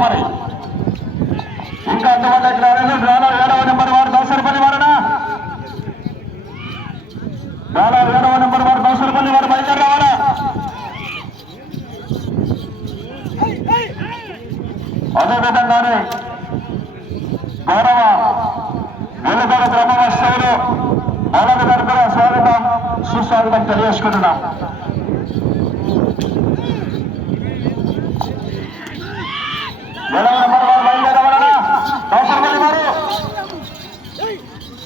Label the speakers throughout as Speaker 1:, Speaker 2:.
Speaker 1: మరి. ఇంకా అందువల్ల ఇట్లా డ్రాలో ఏడవ నెంబర్ వారు దోసరపల్లి వారనా? డ్రాలో ఏడవ నెంబర్ వారు దోసరపల్లి వారు బయలుదేరి రావాలా అదేవిధంగానే గౌరవ వెలుగల బ్రహ్మవస్తువులు అలాగే తరపున స్వాగతం సుస్వాగతం తెలియజేసుకుంటున్నాం ఏడవ నెంబర్ వారు బయలుదేరవాలనా దోసరపల్లి వారు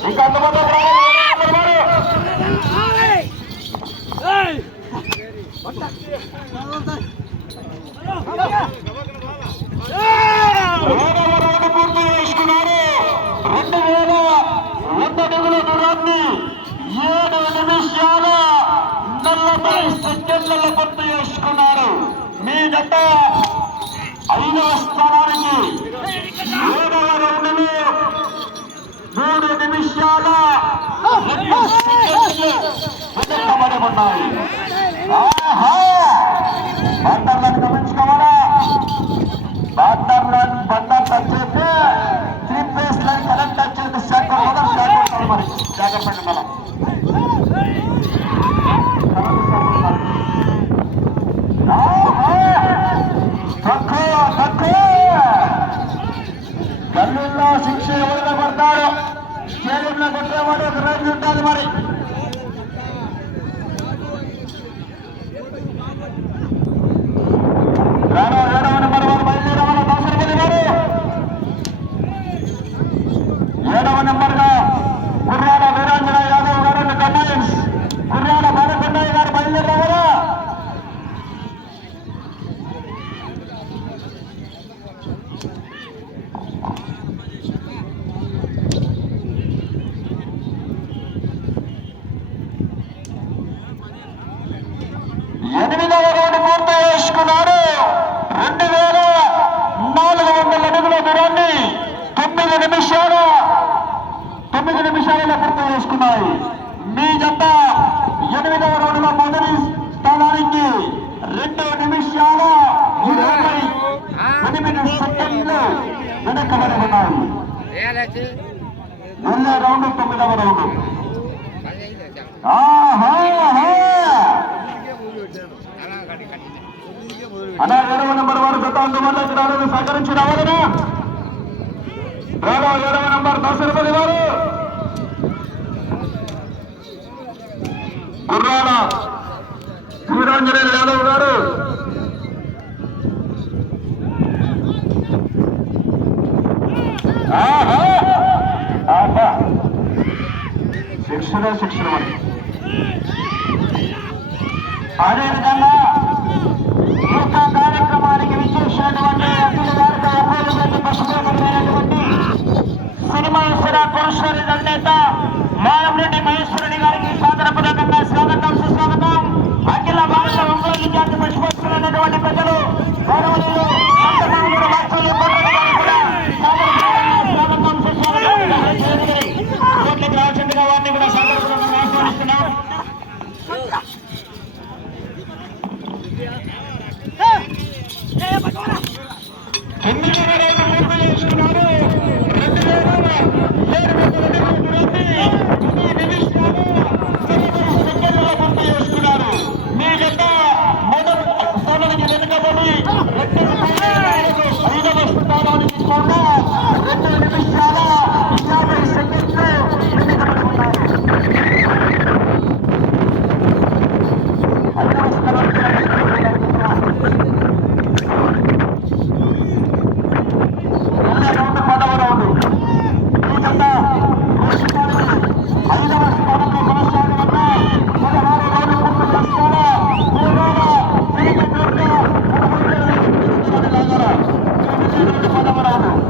Speaker 1: ఇంకా అందుబాటులో రావాలి ఏడవ నెంబర్ వారు ఏడవ రౌండ్ పూర్తి చేసుకున్నారు రెండు వేల వంద అడుగుల దూరాన్ని ఏడు నిమిషాల నలభై సెకండ్లలో పూర్తి చేసుకున్నారు మీ జట్ట ఐదవ స్థానానికి ఏడవ రౌండ్లో శిక్ష ఎవరైనా పడతాడు స్టేడియంలో కొట్టేవాడు ఒక రైతు ఉంటుంది మరి రారా ఏడవ నెంబర్ వారు బయలుదేరవాల దాసరపల్లి గారు ఏడవ నెంబర్గా కుర్రాడ వీరాంజన యాదవ్ గారు కమాండ్స్ కుర్రాడ బాలకొండయ్య గారు బయలుదేరవాలా ఎనిమిదవ రౌండ్ పూర్తి చేసుకున్నారు. రెండు వేల నాలుగు వందల అడుగుల దూరాన్ని తొమ్మిది నిమిషాల తొమ్మిది నిమిషాలలో పూర్తి చేసుకున్నాయి. మీ జత ఎనిమిదవ రౌండ్లో మొదటి స్థానానికి రెండు నిమిషాల ఇరవై ఎనిమిది సెకండ్లు వెనకబడి ఉన్నాయి వెళ్ళే రౌండ్ తొమ్మిదవ రౌండ్. ఆహా! అన్నా ఏడవ నెంబర్ వారు గత అందుబాటులోకి ఇక్కడ రాలేదు సహకరించి రావాలనా? రాలో ఏడవ నంబర్ దశరపతి వారు. గుర్రాల వీరాంజనేయులు యాదవ్ గారు. శిక్షణ శిక్షణ మరి. అదేవిధంగా యొక్క కార్యక్రమానికి విచ్చేసినటువంటి అఖిల భారత ఒంగోలు గల్లి పశుపోతమైనటువంటి సినిమా ఇసిన పురుషుడి అధినేత మాయంరెడ్డి మహేశ్వరుడి గారికి సాదరపూర్వకంగా స్వాగతం. ఎన్నికల లాగాల తొమ్మిది రౌండ్